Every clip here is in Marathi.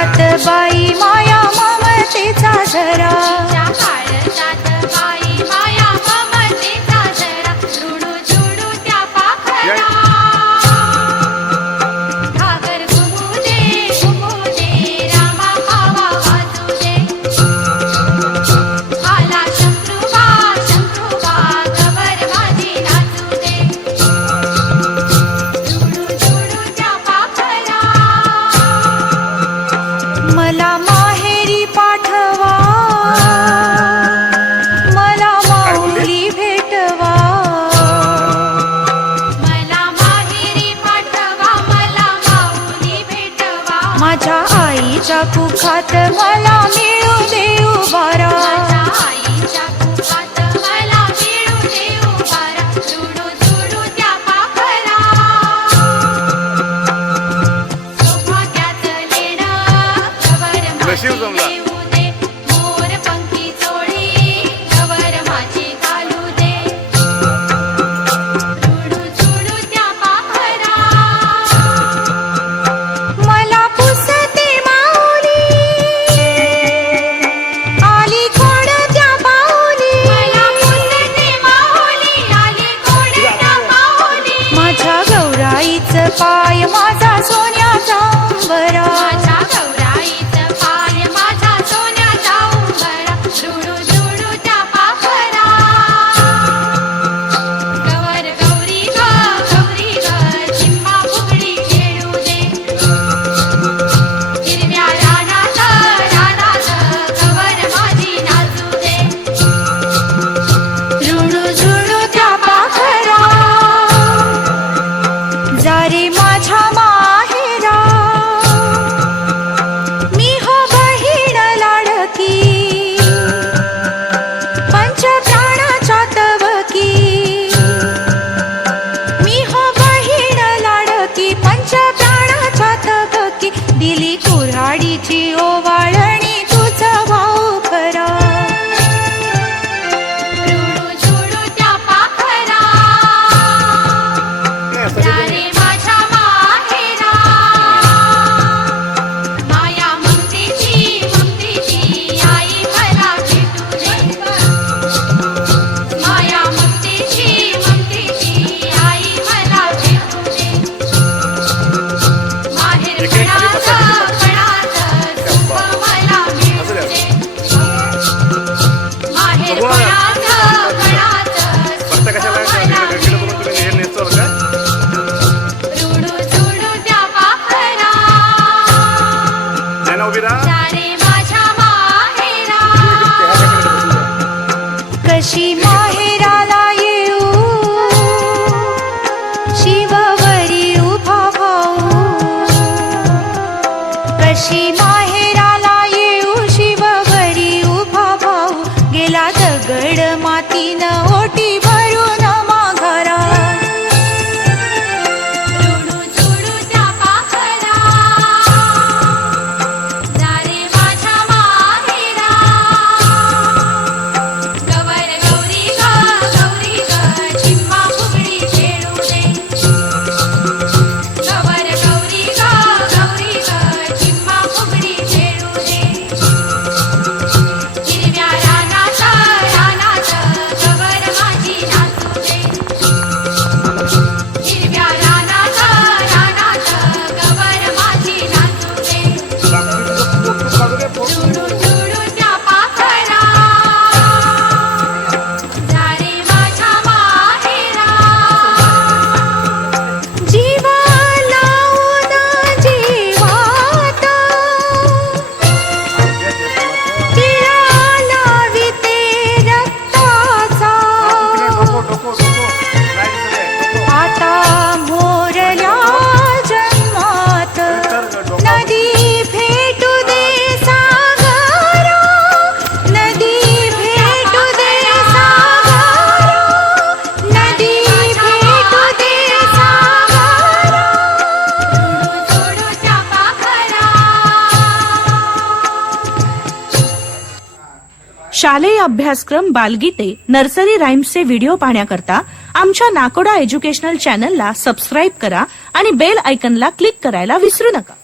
त्यात बाई माया ममतेचा झरा माझ्या आईच्या कुखात मला मिळू चुऱ्हाडीची ओवाळणी. she might शालेय अभ्यासक्रम बालगीते नर्सरी राईम्सचे व्हिडिओ पाहण्याकरता आमच्या नाकोडा एज्युकेशनल चॅनलला सबस्क्राईब करा आणि बेल आयकनला क्लिक करायला विसरू नका.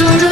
do do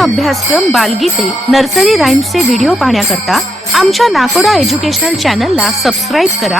अभ्यासक्रम बालगीते नर्सरी राईम्सचे व्हिडिओ पाहण्याकरता आमच्या नाकोडा एज्युकेशनल चॅनलला सबस्क्राईब करा.